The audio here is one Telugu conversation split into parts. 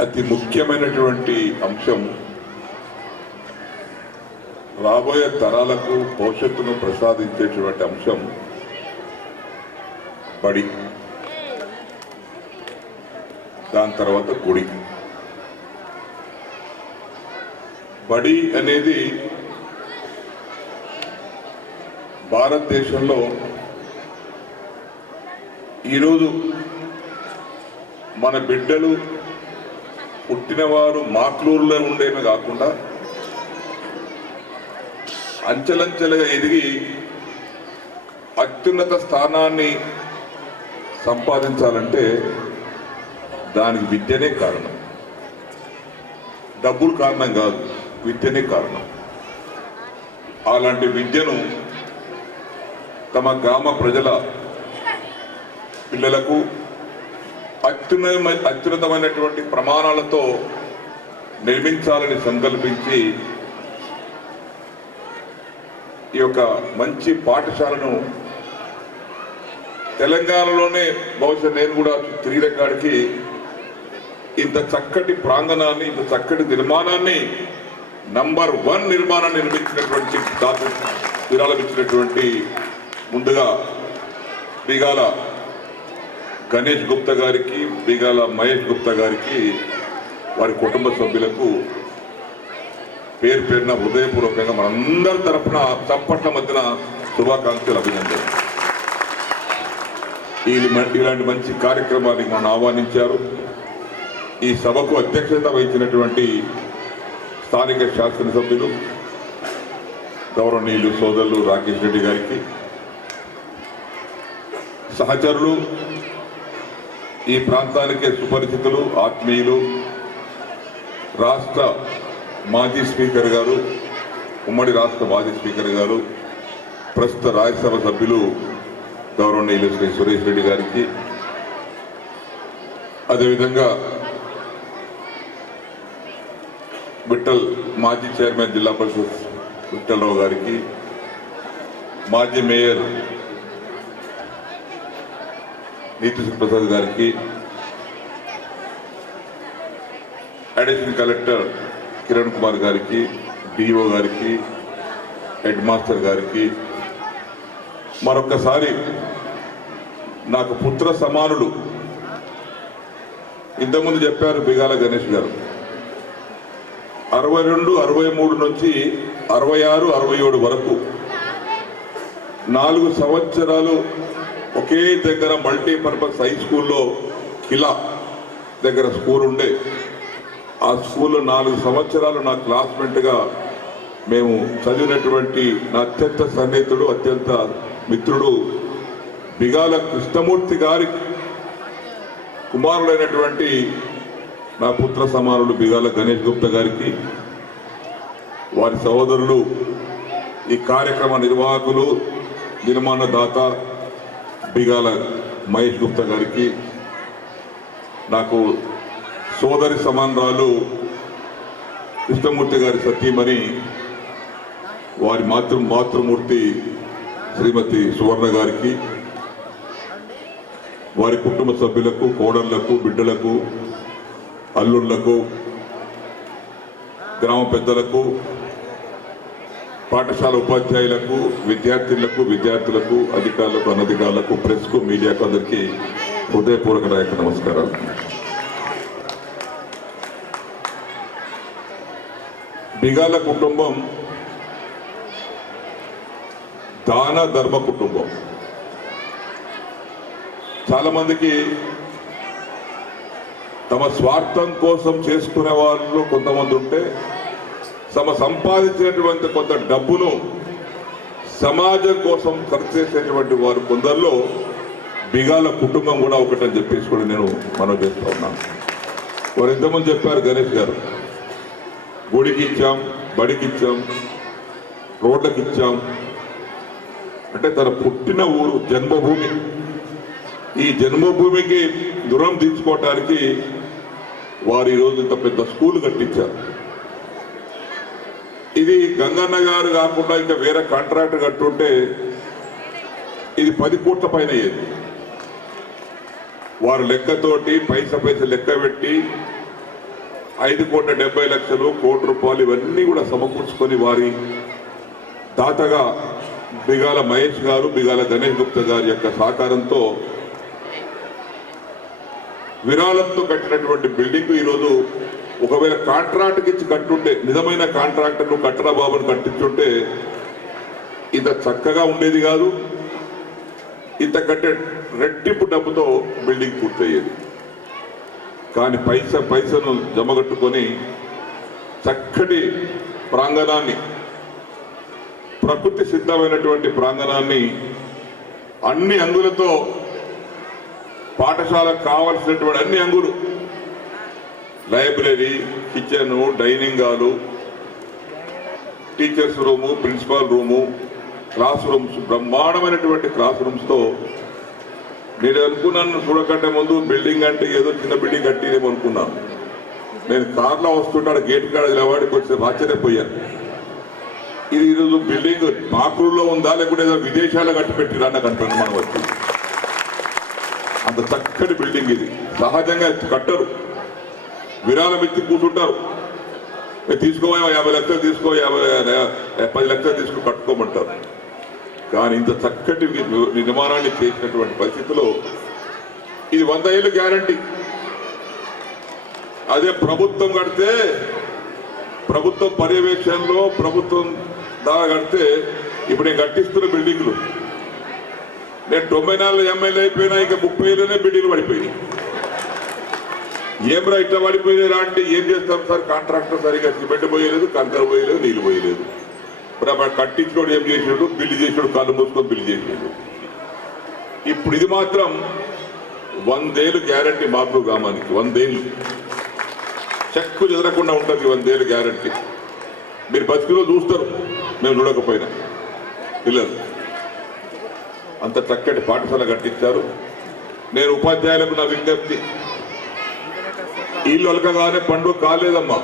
అతి ముఖ్యమైనటువంటి అంశం రాబోయే తరాలకు భవిష్యత్తును ప్రసాదించేటువంటి అంశం బడి. దాని తర్వాత గుడి. బడి అనేది భారతదేశంలో ఈరోజు మన బిడ్డలు పుట్టినవారు మాక్లూరులో ఉండేవి కాకుండా అంచెలంచెలుగా ఎదిగి అత్యున్నత స్థానాన్ని సంపాదించాలంటే దానికి విద్యనే కారణం. డబ్బులు కారణం కాదు విద్యనే కారణం. అలాంటి విద్యను తమ గ్రామ ప్రజల పిల్లలకు అత్యున్నత అత్యున్నతమైనటువంటి ప్రమాణాలతో నిర్మించాలని సంకల్పించి ఈ యొక్క మంచి పాఠశాలను తెలంగాణలోనే బహుశా నేను కూడా తిరిగినకాడికి ఇంత చక్కటి ప్రాంగణాన్ని ఇంత చక్కటి నిర్మాణాన్ని నంబర్ వన్ నిర్మాణాన్ని నిర్మించినటువంటి దాత విరాళం ఇచ్చినటువంటి ముందుగా బిగాల గణేష్ గుప్తా గారికి బిగాల మహేష్ గుప్తా గారికి వారి కుటుంబ సభ్యులకు పేరు పేరున హృదయపూర్వకంగా మనందరి తరఫున చప్పట్ల మధ్యన శుభాకాంక్షలు అభినందనలు. ఇలాంటి మంచి కార్యక్రమానికి మనం ఆహ్వానించారు. ఈ సభకు అధ్యక్షత వహించినటువంటి స్థానిక శాసనసభ్యులు గౌరవనీయులు సోదరులు రాకేష్ రెడ్డి గారికి సహచరులు ఈ ప్రాంతానికే సుపరిచితులు ఆత్మీయులు రాష్ట్ర మాజీ స్పీకర్ గారు ఉమ్మడి రాష్ట్ర మాజీ స్పీకర్ గారు ప్రస్తుత రాజ్యసభ సభ్యులు గౌరవనీయులు శ్రీ సురేష్ రెడ్డి గారికి. అదేవిధంగా విఠల్ మాజీ చైర్మన్ జిల్లా పరిషత్ విఠలరావు గారికి మాజీ మేయర్ నీతి ప్రసాద్ గారికి అడిషనల్ కలెక్టర్ కిరణ్ కుమార్ గారికి డిఓ గారికి హెడ్ మాస్టర్ గారికి మరొకసారి నాకు పుత్ర సమానులు ఇంతకుముందు చెప్పారు బిగాల గణేష్ గారు. అరవై రెండు అరవై మూడు నుంచి అరవై ఆరు అరవై ఏడు వరకు నాలుగు సంవత్సరాలు ఒకే దగ్గర మల్టీపర్పస్ హై స్కూల్లో కిలా దగ్గర స్కూల్ ఉండే. ఆ స్కూల్లో నాలుగు సంవత్సరాలు నా క్లాస్మేట్గా మేము చదివినటువంటి నా అత్యంత సన్నిహితుడు అత్యంత మిత్రుడు బిగాల కృష్ణమూర్తి గారి కుమారుడైనటువంటి నా పుత్ర సమానుడు బిగాల గణేష్ గుప్తా గారికి వారి సహోదరులు ఈ కార్యక్రమ నిర్వాహకులు నిర్మాణదాత బిగాల మహేష్ గుప్తా గారికి నాకు సోదరి సమానరాలు కృష్ణమూర్తి గారి సతీమణి వారి మాతృ మాతృమూర్తి శ్రీమతి సువర్ణ గారికి వారి కుటుంబ సభ్యులకు కోడళ్ళకు బిడ్డలకు అల్లుళ్ళకు గ్రామ పెద్దలకు పాఠశాల ఉపాధ్యాయులకు విద్యార్థులకు విద్యార్థులకు అధికారులకు అనధికారులకు ప్రెస్కు మీడియాకు అందరికీ హృదయపూర్వక నాయక నమస్కారాలు. బిగాల కుటుంబం దాన ధర్మ కుటుంబం. చాలామందికి తమ స్వార్థం కోసం చేసుకునే వాళ్ళు కొంతమంది ఉంటే తమ సంపాదించినటువంటి కొంత డబ్బును సమాజం కోసం ఖర్చు చేసేటువంటి వారు కొందరిలో బిగాల కుటుంబం కూడా ఒకటని చెప్పేసి కూడా నేను మనం చేస్తా ఉన్నాను వారు ఎంతమంది చెప్పారు గణేష్ గారు? గుడికి ఇచ్చాం బడికి ఇచ్చాం రోడ్లకి ఇచ్చాం అంటే తన పుట్టిన ఊరు జన్మభూమి. ఈ జన్మభూమికి దూరం తీసుకోవటానికి వారు ఈరోజు ఇంత పెద్ద స్కూల్ కట్టించారు. ఇది గంగన్న గారు కాకుండా ఇంకా వేరే కాంట్రాక్ట్ కట్టుంటే ఇది పది కోట్ల పైన అయ్యేది. వారు లెక్కతోటి పైస పైస లెక్క పెట్టి ఐదు కోట్ల డెబ్బై లక్షలు కోటి రూపాయలు ఇవన్నీ కూడా సమకూర్చుకొని వారి దాతగా బిగాల మహేష్ గారు బిగాల గణేష్ గుప్తా గారి యొక్క సహకారంతో విరాళంతో కట్టినటువంటి బిల్డింగ్ ఈరోజు ఒకవేళ కాంట్రాక్ట్ ఇచ్చి కట్టుంటే నిజమైన కాంట్రాక్టర్ను కట్టడా బాబును కట్టించుంటే ఇంత చక్కగా ఉండేది కాదు. ఇంత కట్టే రెట్టింపు డబ్బుతో బిల్డింగ్ పూర్తయ్యేది. కానీ పైస పైసను జమగట్టుకొని చక్కటి ప్రాంగణాన్ని ప్రకృతి సిద్ధమైనటువంటి ప్రాంగణాన్ని అన్ని అంగులతో పాఠశాలకు కావలసినటువంటి అన్ని అంగులు library kitchen dining hall teachers room principal room class rooms బ్రహ్మాండమైనటువంటి క్లాస్ రూమ్స్తో నేను అనుకున్నాను చూడకంటే ముందు బిల్డింగ్ అంటే ఏదో చిన్న బిల్డింగ్ కట్టినేమో అనుకున్నాను నేను కార్లో వస్తుంటాడు గేట్ కాడ నిలబడికి వచ్చి ఆశ్చర్యపోయాను. ఇది ఈరోజు బిల్డింగ్ మాకూరులో ఉందా లేకుంటే ఏదో విదేశాల్లో కట్టిపెట్టిరా నాకు అంటాను మనం వచ్చి అంత చక్కటి బిల్డింగ్ ఇది. సహజంగా కట్టరు. విరాళం ఇచ్చి కూర్చుంటారు. తీసుకో యాభై లక్షలు తీసుకో యాభై పది లక్షలు తీసుకో కట్టుకోమంటారు. కానీ ఇంత చక్కటి నిర్మాణాన్ని చేసినటువంటి పరిస్థితిలో ఇది వంద ఏళ్ళు గ్యారంటీ. అదే ప్రభుత్వం కడితే ప్రభుత్వం పర్యవేక్షణలో ప్రభుత్వం ద్వారా కడితే ఇప్పుడు నేను కట్టిస్తున్న బిల్డింగ్లు. నేను తొంభై నాలుగు ఎమ్మెల్యే అయిపోయినా ఇంకా ముప్పై ఏళ్ళనే బిల్డింగ్లు పడిపోయినాయి. ఏం రా ఇట్లా అంటే ఏం చేస్తాం సార్? కాంట్రాక్టర్ సరిగా సిమెంట్ పోయలేదు కంకర పోయలేదు నీళ్ళు పోయలేదు. ఇప్పుడు అక్కడ ఏం చేసినాడు బిల్లు చేసినాడు కళ్ళు మూసుకొని బిల్లు చేసినాడు ఇప్పుడు ఇది మాత్రం వందేళ్ళు గ్యారంటీ మాపు గ్రామానికి వందేళ్ళు. చెక్కు చెదరకుండా ఉంటుంది వందేళ్ళు గ్యారంటీ. మీరు బతికిలో చూస్తారు మేము చూడకపోయినా. పిల్లలు. అంత చక్కటి పాఠశాల కట్టించారు. నేను ఉపాధ్యాయులకు నా విజ్ఞప్తి. ఇల్లు అలకగానే పండుగ కాలేదమ్మా.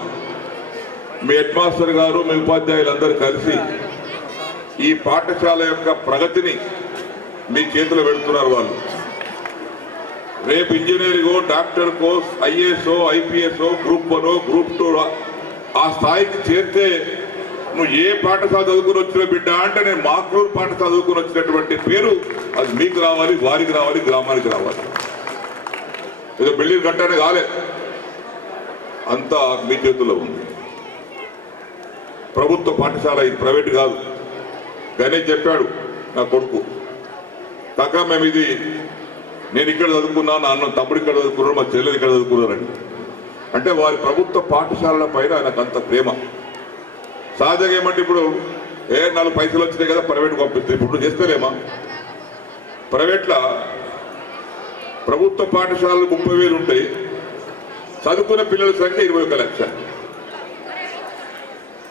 మీ హెడ్ మాస్టర్ గారు మీ ఉపాధ్యాయులందరూ కలిసి ఈ పాఠశాల యొక్క ప్రగతిని మీ చేతిలో పెడుతున్నారు వాళ్ళు. రేపు ఇంజనీరింగో డాక్టర్కో ఐఏఎస్ఓ ఐపీఎస్ఓ గ్రూప్ వన్ గ్రూప్ టూ ఆ స్థాయికి చేరితే నువ్వు ఏ పాఠశాల చదువుకుని వచ్చిన బిడ్డ అంటే నేను మాక్రూర్ పాఠశాల చదువుకుని వచ్చినటువంటి పేరు అది మీకు రావాలి వారికి రావాలి గ్రామానికి రావాలి. ఏదో బిల్డింగ్ కట్టడానికి కాలేదు అంతా మీ చేతుల్లో ఉంది. ప్రభుత్వ పాఠశాల ఇది ప్రైవేట్ కాదు. గణేష్ చెప్పాడు నా కొడుకు కాక మేము ఇది నేను ఇక్కడ చదువుకున్నాను నా అన్న తమ్ముడు ఇక్కడ చదువుకున్నాడు మా చెల్లెలు ఇక్కడ చదువుకున్నారని. అంటే వారి ప్రభుత్వ పాఠశాలల పైన ఆయనకు అంత ప్రేమ. సహజంగా ఏమంటే ఇప్పుడు ఏ నాలుగు పైసలు వచ్చినాయి కదా ప్రైవేట్ పంపిస్తే ఇప్పుడు చేస్తలేమా? ప్రైవేట్లో ప్రభుత్వ పాఠశాలలు ముప్పై వేలు ఉంటాయి. చదువుకున్న పిల్లల సంఖ్య ఇరవై ఒక లక్ష.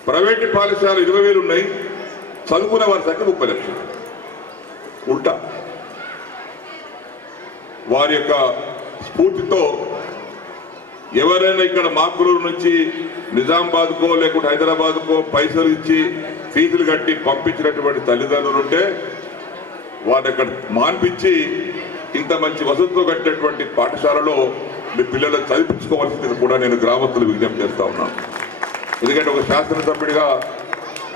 ప్రైవేట్ పాఠశాలలు ఇరవై వేలు ఉన్నాయి. చదువుకున్న వారి సంఖ్య ముప్పై లక్షలు. ఉంటా. వారి యొక్క స్ఫూర్తితో ఎవరైనా ఇక్కడ మాకులూరు నుంచి నిజామాబాద్కో లేకుంటే హైదరాబాద్కో పైసలు ఇచ్చి ఫీజులు కట్టి పంపించినటువంటి తల్లిదండ్రులు ఉంటే వారిని అక్కడ మాన్పించి ఇంత మంచి వసతితో కట్టినటువంటి పాఠశాలలో మీ పిల్లలను చదివించుకోవాల్సింది కూడా నేను గ్రామస్తులు విజ్ఞప్తి చేస్తా ఉన్నాను. ఎందుకంటే ఒక శాసనసభ్యుడిగా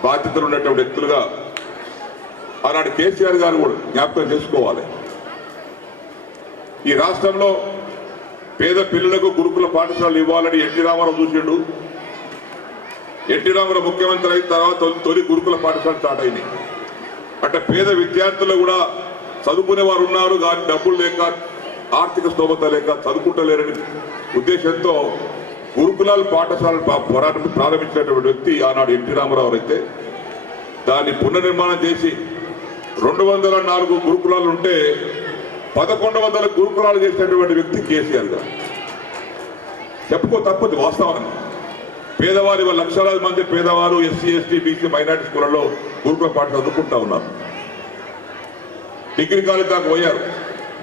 బాధ్యతలు ఉన్నటువంటి వ్యక్తులుగా ఆనాడు కేసీఆర్ గారు కూడా జ్ఞాపకం చేసుకోవాలి. ఈ రాష్ట్రంలో పేద పిల్లలకు గురుకుల పాఠశాలలు ఇవ్వాలని ఎన్టీ రామారావు చూసిండు. ఎన్టీ రామారావు ముఖ్యమంత్రి అయిన తర్వాత తొలి- తొలి గురుకుల పాఠశాల స్టార్ట్ అయినాయి. అంటే పేద విద్యార్థులు కూడా చదువుకునే వారు ఉన్నారు కానీ డబ్బులు లేక ఆర్థిక స్తోమత లేక చదువుకుంటలేరని ఉద్దేశంతో గురుకులాల పాఠశాల పోరాటం ప్రారంభించినటువంటి వ్యక్తి ఆనాడు ఎన్టీ రామారావు అయితే దాన్ని పునర్నిర్మాణం చేసి రెండు వందల నాలుగు గురుకులాలు ఉంటే పదకొండు వందల గురుకులాలు చేసినటువంటి వ్యక్తి కేసీఆర్ గారు. చెప్పుకో తప్పదు వాస్తవాన్ని. పేదవారి లక్షలాది మంది పేదవారు ఎస్సీ ఎస్టీ బీసీ మైనార్టీ స్కూళ్ళలో గురుకుల పాఠ చదువుకుంటా ఉన్నారు. డిగ్రీ కాలేజ్ దాకా పోయారు.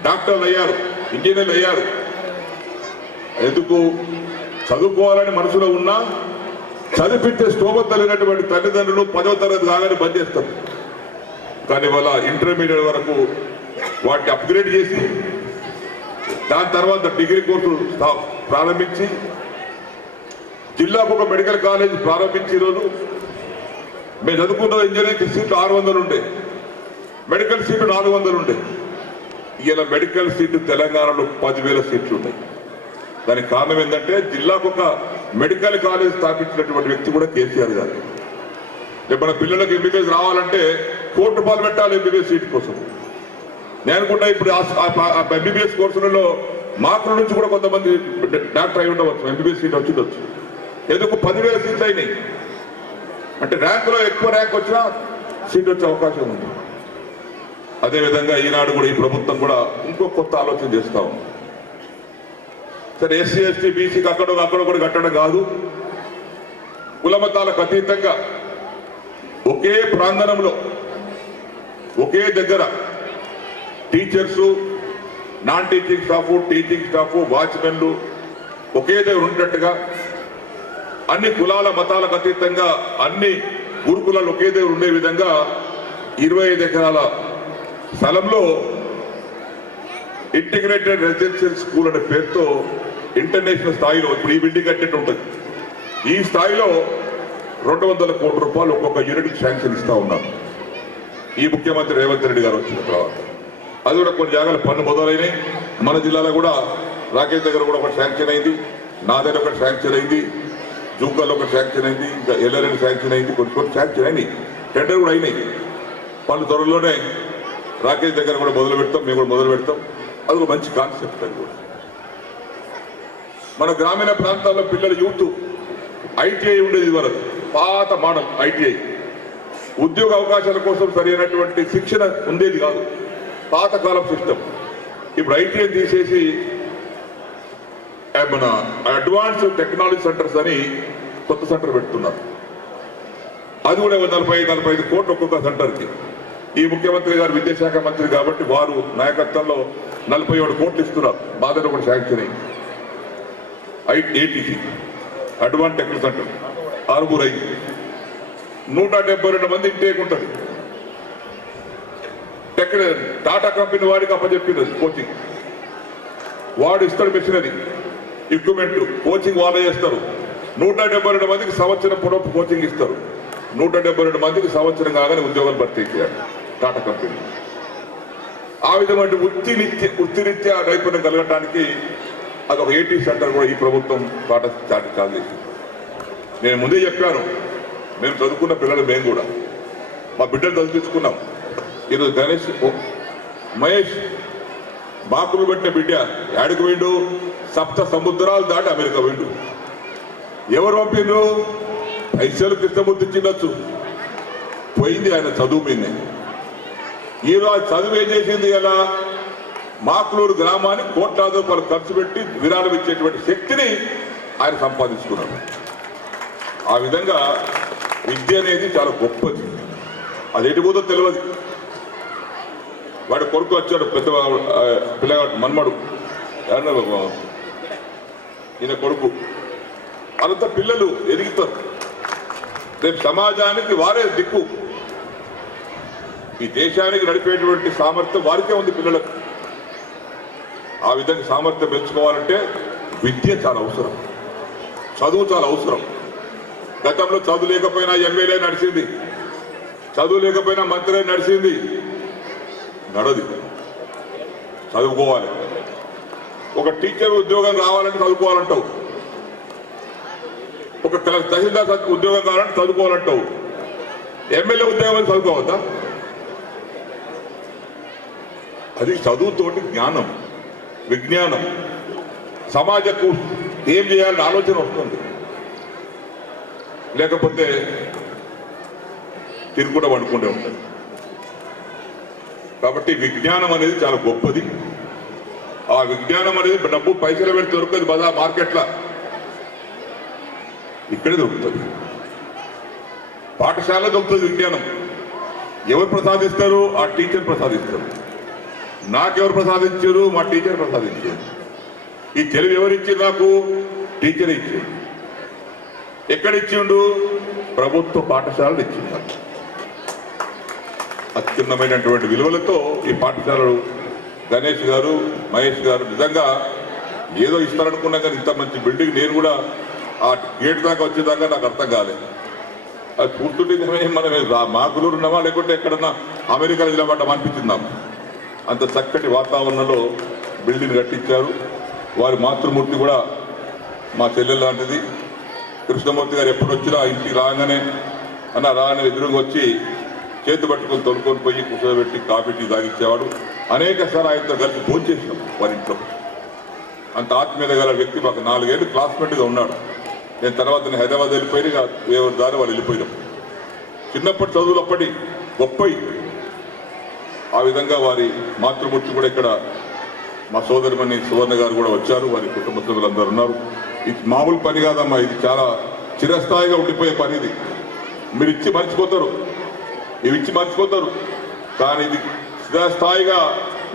డాక్టర్లు అయ్యారు. ఇంజనీర్లు అయ్యారు ఎందుకు? చదువుకోవాలని మనసులో ఉన్నా చదివించే స్తోమత లేనటువంటి తల్లిదండ్రులు పదవ తరగతి కాగానే బంద్ చేస్తారు. కానీ వాళ్ళ ఇంటర్మీడియట్ వరకు వాటిని అప్గ్రేడ్ చేసి దాని తర్వాత డిగ్రీ కోర్సు ప్రారంభించి జిల్లాకు ఒక మెడికల్ కాలేజ్ ప్రారంభించి ఈరోజు మేము చదువుకున్న ఇంజనీరింగ్ సీట్లు ఆరు వందలు ఉండే. మెడికల్ సీట్లు నాలుగు వందలు ఉండే. ఇలా మెడికల్ సీట్లు తెలంగాణలో పదివేల సీట్లు ఉన్నాయి దానికి కారణం ఏంటంటే జిల్లాకు ఒక మెడికల్ కాలేజ్ స్థాపించినటువంటి వ్యక్తి కూడా కేసీఆర్ గారు. రేపు మన పిల్లలకు ఎంబీబీఎస్ రావాలంటే కోటి రూపాయలు పెట్టాలి ఎంబీబీఎస్ సీట్ కోసం. నేను కూడా ఇప్పుడు ఎంబీబీఎస్ కోర్సులలో మాకుల నుంచి కూడా కొంతమంది డాక్టర్ అయి ఉండవచ్చు ఎంబీబీఎస్ సీట్ వచ్చిండొచ్చు. ఎందుకు పదివేల సీట్లు అయినాయి? అంటే ర్యాంకులో ఎక్కువ ర్యాంక్ వచ్చినా సీట్ వచ్చే అవకాశం ఉంది. అదేవిధంగా ఈనాడు కూడా ఈ ప్రభుత్వం కూడా ఇంకో కొత్త ఆలోచన చేస్తా ఉంది. సరే ఎస్సీ ఎస్టీ బీసీకి అక్కడ అక్కడ కూడా కట్టడం కాదు. కులమతాలకు అతీతంగా ఒకే ప్రాంగణంలో ఒకే దగ్గర teachers non teaching staff teaching staff వాచ్మెన్లు ఒకే దగ్గర ఉండేట్టుగా అన్ని కులాల మతాలకు అతీతంగా అన్ని గురుకులాలు ఒకే దగ్గర ఉండే విధంగా ఇరవై ఎకరాల స్థలంలో ఇంటిగ్రేటెడ్ రెసిడెన్షియల్ స్కూల్ అనే పేరుతో ఇంటర్నేషనల్ స్థాయిలో ఇప్పుడు ఈ బిల్డింగ్ కట్టేట్టు ఉంటుంది. ఈ స్థాయిలో రెండు వందల కోట్ల రూపాయలు ఒక్కొక్క యూనిట్కి శాంక్షన్ ఇస్తా ఉన్నాం ఈ ముఖ్యమంత్రి రేవంత్ రెడ్డి గారు వచ్చిన తర్వాత. అది కూడా కొన్ని జాగాలు పన్ను మొదలైనవి మన జిల్లాలో కూడా రాకేష్ దగ్గర కూడా ఒకటి శాంక్షన్ అయింది. నా దగ్గర ఒకటి శాంక్షన్ అయింది. జూకల్లో ఒకటి శాంక్షన్ అయింది. ఇంకా ఎల్ఆర్ఎన్ శాంక్షన్ అయింది. కొన్ని కొన్ని శాంక్షన్ అయినాయి. టెండర్ కూడా అయినాయి. పన్ను త్వరలోనే రాకేష్ దగ్గర కూడా మొదలు పెడతాం మేము కూడా మొదలు పెడతాం. అది ఒక మంచి కాన్సెప్ట్ అది కూడా. మన గ్రామీణ ప్రాంతాల్లో పిల్లల యూత్ ఐటీఐ ఉండేది వరకు పాత మోడల్ ఐటీఐ. ఉద్యోగ అవకాశాల కోసం సరైనటువంటి శిక్షణ ఉండేది కాదు పాతకాలం సిస్టమ్ ఇప్పుడు ఐటీఐ తీసేసి మన అడ్వాన్స్ టెక్నాలజీ సెంటర్స్ అని కొత్త సెంటర్ పెడుతున్నారు. అది కూడా నలభై నలభై ఐదు కోట్లు ఒక్కొక్క సెంటర్కి ఈ ముఖ్యమంత్రి గారు విద్యాశాఖ మంత్రి కాబట్టి వారు నాయకత్వంలో నలభై ఏడు కోట్లు ఇస్తున్నారు. బాధలో కూడా శాంక్షన్ అయ్యి I ATC advance technical centre ఆరుగురు అయ్యి నూట డెబ్బై రెండు మంది ఇంటేక్ ఉంటుంది. టెక్ టాటా కంపెనీ వాడికి అప్పచెప్పినది కోచింగ్. వాడు ఇస్తాడు మెషినరీ ఎక్విప్మెంట్ కోచింగ్ వాళ్ళే చేస్తారు. నూట డెబ్బై రెండు మందికి సంవత్సరం పొడవు కోచింగ్ ఇస్తారు. నూట డెబ్బై రెండు మందికి సంవత్సరం కాగానే ఉద్యోగాలు భర్తీ చేయాలి. టాటా కంపెనీ ఆ విధమైన వృత్తినిత్య వృత్తిరీత్యా నైపుణ్యం కలగటానికి అది ఒక ఏటీ సెంటర్ కూడా ఈ ప్రభుత్వం టాటా చాటి చాలు నేను ముందే చెప్పాను మేము చదువుకున్న పిల్లలు మేము కూడా. మా బిడ్డలు చదివించుకున్నాం. ఈరోజు గణేష్ ఓ, మహేష్ బాకులు పెట్టిన బిడ్డ యాడికి పోయిండు? సప్త సముద్రాలు దాటి అమెరికా పోయిండు. ఎవరు పంపిండ్రు? పైసలు కృష్ణమూర్తి ఇచ్చిండొచ్చు పోయింది ఆయన చదువు మీదనే. ఈరోజు చదువు ఏం చేసింది ఎలా? మాకులూరు గ్రామానికి కోట్లాది రూపాయలు ఖర్చు పెట్టి విరాళం ఇచ్చేటువంటి శక్తిని ఆయన సంపాదించుకున్నాడు. ఆ విధంగా విద్య అనేది చాలా గొప్పది. అది ఎటుపోతో తెలియదు వాడి కొడుకు వచ్చాడు పెద్ద పిల్లగాడు మన్మడు. ఈయన కొడుకు. వాళ్ళంతా పిల్లలు ఎదుగుతారు. రేపు సమాజానికి వారే దిక్కు. ఈ దేశానికి నడిపేటువంటి సామర్థ్యం వారికే ఉంది పిల్లలకు. ఆ విధంగా సామర్థ్యం పెంచుకోవాలంటే విద్య చాలా అవసరం. చదువు చాలా అవసరం. గతంలో చదువు లేకపోయినా ఎమ్మెల్యే నడిచింది. చదువు లేకపోయినా మంత్రి నడిచింది. నడది. చదువుకోవాలి. ఒక టీచర్ ఉద్యోగం రావాలంటే చదువుకోవాలంటావు. ఒక తహసీల్దార్ ఉద్యోగం కావాలంటే చదువుకోవాలంటావు. ఎమ్మెల్యే ఉద్యోగం చదువుకోవద్దా? అది చదువుతోటి జ్ఞానం విజ్ఞానం. సమాజకు ఏం చేయాలని ఆలోచన వస్తుంది. లేకపోతే తిరుగుకుండా వండుకుంటే ఉంటుంది. కాబట్టి విజ్ఞానం అనేది చాలా గొప్పది. ఆ విజ్ఞానం అనేది డబ్బు పైసలు పెట్టి దొరకదు బదా మార్కెట్ల. ఇక్కడే దొరుకుతుంది. పాఠశాల దొరుకుతుంది విజ్ఞానం. ఎవరు ప్రసాదిస్తారు? ఆ టీచర్ ప్రసాదిస్తారు. నాకెవరు ప్రసాదించారు? మా టీచర్ ప్రసాదించారు. ఈ తెలివి ఎవరిచ్చింది నాకు? టీచర్ ఇచ్చిండు. ఎక్కడ ఇచ్చిండు ప్రభుత్వ పాఠశాలలు ఇచ్చిండు. అత్యున్నమైనటువంటి విలువలతో ఈ పాఠశాలలు గణేష్ గారు మహేష్ గారు నిజంగా ఏదో ఇస్తారనుకున్నా కానీ ఇంత మంచి బిల్డింగ్ నేను కూడా ఆ గేట్ దాకా వచ్చేదాకా నాకు అర్థం కాలేదు అది చూస్తుంటే మనమే మనం మా గురువు ఉన్నామా లేకుంటే ఎక్కడన్నా అమెరికాలో నిలబడ్డం అనిపించింది అంత చక్కటి వాతావరణంలో బిల్డింగ్ కట్టించారు. వారి మాతృమూర్తి కూడా మా చెల్లెలు లాంటిది. కృష్ణమూర్తి గారు ఎప్పుడు వచ్చినా ఇంటికి రాగానే అన్న రాగానే ఎదురుగా వచ్చి చేతి పట్టుకొని తొలుకొని పోయి కూర్చోబెట్టి కాఫీ టీ తాగిచ్చేవాడు అనేక సార్లు ఆయనతో కలిసి భోంచేసినాం వారి ఇంట్లో. అంత ఆత్మీయత గల వ్యక్తి మాకు నాలుగేళ్ళు క్లాస్మేట్గా ఉన్నాడు. నేను తర్వాత నేను హైదరాబాద్ వెళ్ళిపోయిన ఎవరి దారి వాళ్ళు వెళ్ళిపోయినాం. చిన్నప్పటి చదువులప్పటి అప్పటి ఆ విధంగా వారి మాతృమూర్తి కూడా ఇక్కడ మా సోదరిమణి సువర్ణ గారు కూడా వచ్చారు. వారి కుటుంబ సభ్యులందరూ ఉన్నారు. ఇది మామూలు పని కాదమ్మా ఇది చాలా చిరస్థాయిగా ఉండిపోయే పని ఇది. మీరు ఇచ్చి మర్చిపోతారు. ఇవి ఇచ్చి మర్చిపోతారు. కానీ ఇది చిరస్థాయిగా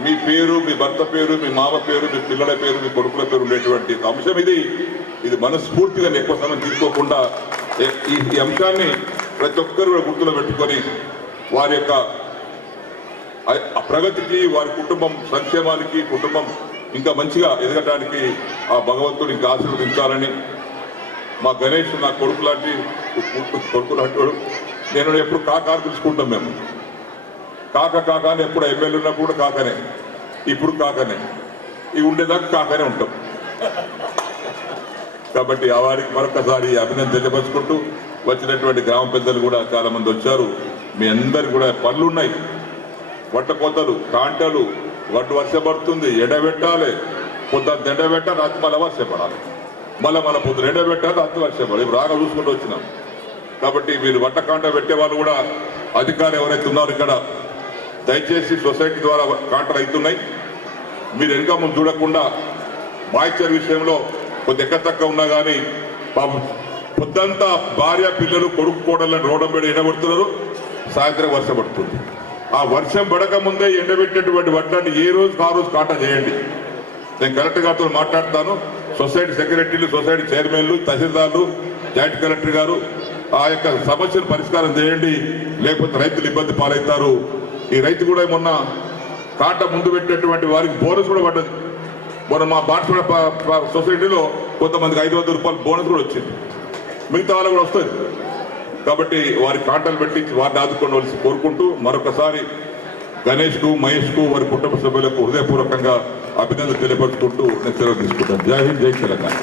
మీ పేరు మీ భర్త పేరు మీ మామ పేరు మీ పిల్లల పేరు మీ కొడుకుల పేరు ఉండేటువంటి అంశం ఇది. ఇది మనస్ఫూర్తిగా ఎక్కువ సమయం తీసుకోకుండా ఈ అంశాన్ని ప్రతి ఒక్కరు కూడా గుర్తులో పెట్టుకొని వారి యొక్క ప్రగతికి వారి కుటుంబం సంక్షేమానికి కుటుంబం ఇంకా మంచిగా ఎదగడానికి ఆ భగవంతుడు ఇంకా ఆశీర్వదించాలని మా గణేష్ నా కొడుకు లాంటి కొడుకు లాంటి నేను ఎప్పుడు కాకా పిలుచుకుంటాం మేము. కాక కాక అని ఎప్పుడు ఎమ్మెల్యే ఉన్నప్పుడు కూడా కాకనే. ఇప్పుడు కాకనే. ఈ ఉండేదాకా కాకనే ఉంటాం. కాబట్టి ఆ వారికి మరొకసారి అభినందన తెలియపరుచుకుంటూ వచ్చినటువంటి గ్రామ పెద్దలు కూడా చాలా మంది వచ్చారు. మీ అందరు కూడా పనులు ఉన్నాయి వడ్డ తాంటలు కాంటలు వడ్డు వర్ష పడుతుంది ఎండబెట్టాలి. పొద్దున్న ఎండబెట్టాలి రాత్రి మళ్ళీ వర్షం పడాలి. మళ్ళీ మళ్ళీ పొద్దున ఎండబెట్టాలి రాత్రి వర్షం పడాలి. ఇప్పుడు రాగా చూసుకుంటూ వచ్చినాం. కాబట్టి మీరు వడ్డ కాంట పెట్టే వాళ్ళు కూడా అధికారులు ఎవరైతే ఉన్నారు ఇక్కడ దయచేసి సొసైటీ ద్వారా కాంటలు అవుతున్నాయి మీరు వెనుక ముందు చూడకుండా మాయిశ్చర్ విషయంలో కొద్ది ఎక్కతక్క ఉన్నా కానీ పాపం పొద్దంతా భార్య పిల్లలు కొడుకు కోడళ్ళని రోడ్డు మీద ఎండబడుతున్నారు. సాయంత్రం వర్షపడుతుంది ఆ వర్షం పడక ముందే ఎండబెట్టినటువంటి వడ్లని ఏ రోజు ఆ రోజు కాటా చేయండి. నేను కలెక్టర్ గారితో మాట్లాడతాను. సొసైటీ సెక్రటరీలు సొసైటీ చైర్మన్లు తహసీల్దార్లు జాయింట్ కలెక్టర్ గారు ఆ యొక్క సమస్యను పరిష్కారం చేయండి. లేకపోతే రైతులు ఇబ్బంది పాలవుతారు. ఈ రైతు కూడా మొన్న కాట ముందు పెట్టినటువంటి వారికి బోనస్ కూడా పడ్డది. మొన్న మా బాన్సుడ సొసైటీలో కొంతమందికి ఐదు వందల రూపాయలు బోనస్ కూడా వచ్చింది. మిగతా వాళ్ళకు కూడా వస్తుంది. కాబట్టి వారి కాంటలు పెట్టి వారిని ఆదుకోవలసి కోరుకుంటూ మరొకసారి గణేష్కు మహేష్కు వారి కుటుంబ సభ్యులకు హృదయపూర్వకంగా అభినందన తెలియపరుచుకుంటూ నేను సెలవు తీసుకుంటాను. జై హింద్ జై తెలంగాణ.